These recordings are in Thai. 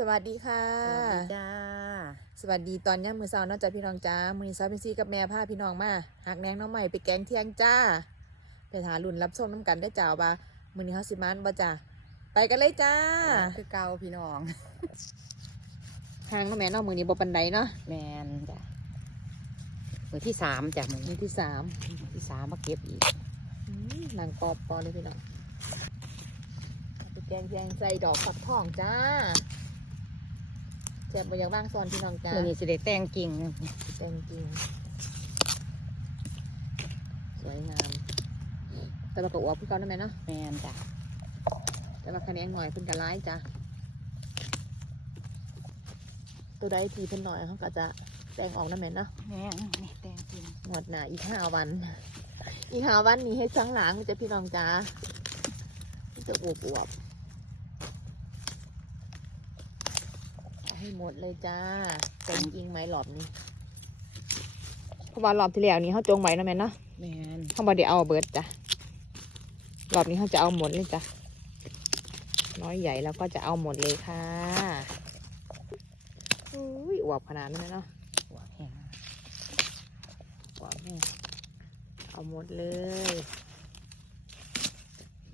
สวัสดีค่ะ สวัสดีจ้า สวัสดีตอนย่างมือเช้าเนอกจากพี่น้องจ้า มือนี้ซาเป็นซีกับแม่พาพี่น้องมาหักแนงน้องใหม่ไปแกงเที่ยงจ้า ไปหารุ่นรับส่งน้ำกันได้อจ้าว่ามือนี้เขาสิมานบ่จ้าไปกันเลยจ้า คือเกาพี่น้องทางน้องแม่เน้องมือนี้บ่ปันไดเนาะ แมนจ้ะ มือที่สามจ้ะมือมือที่สามที่สามมาเก็บอีกอืมนางปอบปอเลยพี่น้องเอาไปแกงเที่ยงใส่ดอกฝักทองจ้า แซ่บบ่อยากว่างซอนพี่น้องจ้ามือนี้สิได้แต่งกิ่งแตงจริงสวยงาม แต่ว่าก็อวบพี่ก้อนได้ไหมเนาะแมนจ้ะแต่ว่าคะแนนหน่อยเพิ่นก็ร้ายจ้ะตัวใดทีเพิ่นหน่อยเขาก็จะแตงออกน้ำแม่นเนาะแมนนี่แต่งกิ่งหมดหนาอีกห้าวัน อีกห้าวันนี้ให้ช้างหลังจะพี่น้องจ้ามันจะอวบอวบเอา ให้หมดเลยจ้าเต็มจริงไหมหลอบนี้เพราะว่ารอบที่แล้วนี้เขาจงไว้นะแม่นเนาะแมนเขาบอกเดี๋ยวเอาเบิร์ดจ้ะรอบนี้เขาจะเอาหมดเลยจ้ะน้อยใหญ่แล้วก็จะเอาหมดเลยค่ะอุ้ยอวบขนาดนั้นเลยเนาะหัวแห้งอวบแม่เอาหมดเลย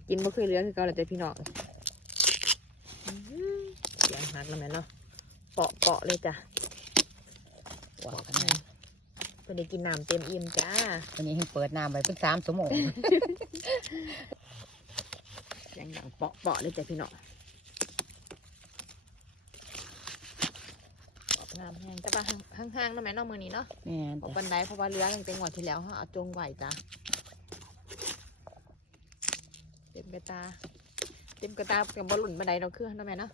กินบ่เคยเหลือคือเก่าแล้วจ้ะพี่น้องอื้อหือเสียงหักแล้วแม่เนาะ เปาะเปาะเลยจ้ะหัวขนาดเพื่อได้กินน้ำเต็มอิ่มจ้าวันนี้ให้เปิดน้ำไว้เป็นสามชั่วโมงเสียงดังเปาะเปาะเลยจ้ะพี่น้องออกงามแห้งแต่ว่าห่างๆๆเนาะแม่เนาะมือนี้เนาะแมนออกจ้ะบันไดเพราะว่าเรือตั้งแต่งวดที่แล้วเขาเอาจงไหวจ้ะเต็มกระตา เต็มกระตากับบอลลุ่นบันไดเราคือเนาะแม่เนาะ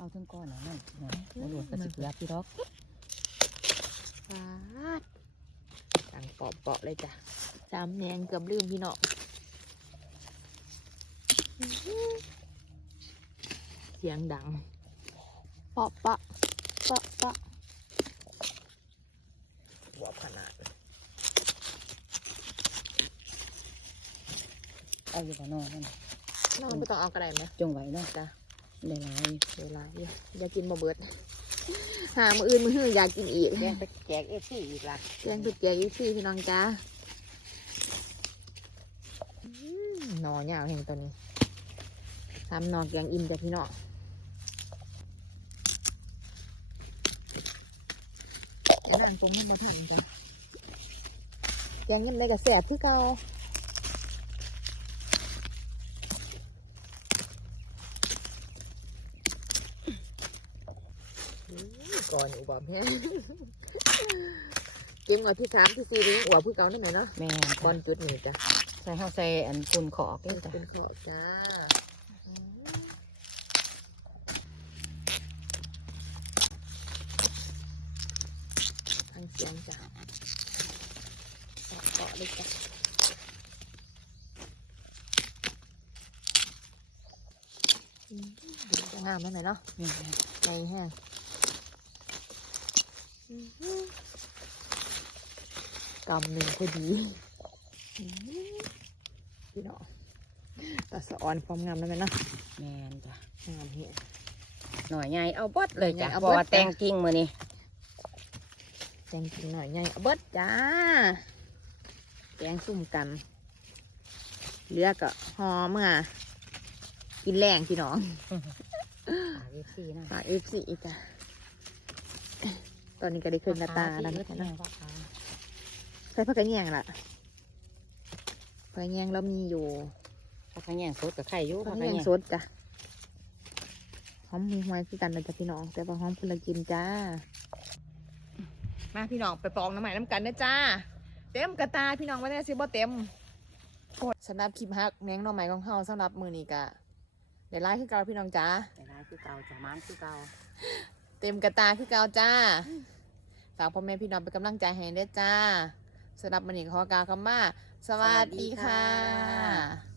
เอาทั้งก้อนนะนั่นนะมาหลวงกระสิบยับพี่ดอกฟาดดังปาะเปาะเลยจ้ะจามแนงเกือบลืมพี่เนาะเสียงดังปาะปะปะปะหัวขนาดเอาอยู่กับนองนั่นนองไม่ต้องเอากระไดไหมจงไว้เนาะจ้ะ ได้หลายเวลาอย่าอย่ากินบ่เบิดหามืออื่นมือหื้ออยากกินอีกแกงไปแจกเอฟซีอีกละแกงสุดแกงอีซี่พี่น้องจ้าอืมหนอเหยาวแห่งตัวนี้ทำหนอแกงอิ่มจ้ะพี่น้องแกงอันตรงนี้มาทันจ้ะแกงยังไงกับแสบคือเก่าอุ้ย ก่อนอยู่บ่แม่เก่งกว่าที่สามที่สี่นี่หัวผู้เก่านั่นไหมเนาะแมนก่อนจุดนี้จ้ะใส่ข้าวใส่อันปุ่นขอกเลยจ้ะเป็นขอจ้าทางเสียงจ้ะเกาะเลยจ้ะอืมดูจะงามไหมไหมเนาะแม่นใจแห้ง กำหนึ่งพอดีพี่น้องตาสะออนความงามแล้วไหมเนาะแมนจ้ะงามเหี้ยหน่อยใหญ่เอาบดเลยจ้ะเอาเพเบิดราะว่าจ้ะแต่งกิ่งมือนี้แจงกินหน่อยไงเอาเบิดจ้าแจงซุ่มกันเหลือก็หอมอะกินแรงพี่น้องเอฟซีนะฝากเอฟซีจ้ะ ตอนนี้ก็ได้ขึ้นกระตาแล้วนะนะนะคะใส่ผักกระเนียงล่ะผักกระเนียงเรามีอยู่ผักกระแยงสดกับไข่อยุผัผักกกกระระเนีแยยงงสดจ้ะหอมมีหวยคือกันนะจ้ะพี่น้องแต่ว่าหอมคนละกินจ้า มาพี่น้องไปปองน้ำใหม่น้ำกันนะจ้า เต็มกระตาพี่น้องไม่ได้ซิบ่เต็มสำหรับคลิปฮักแมงหน่อไม้ของเฮาสำหรับมือนี้กะเดี๋ยวไล่คือเก่าพี่น้องจ้าแต่ได้คือเก่าจ้ะมันคือเก่าเต็มกระตาคือเก่าจ้า ฝากพ่อแม่พี่น้องเป็นกำลังใจให้ด้วยจ้าสำหรับมันนี้ขอกล่าวคำว่าสวัสดีค่ะ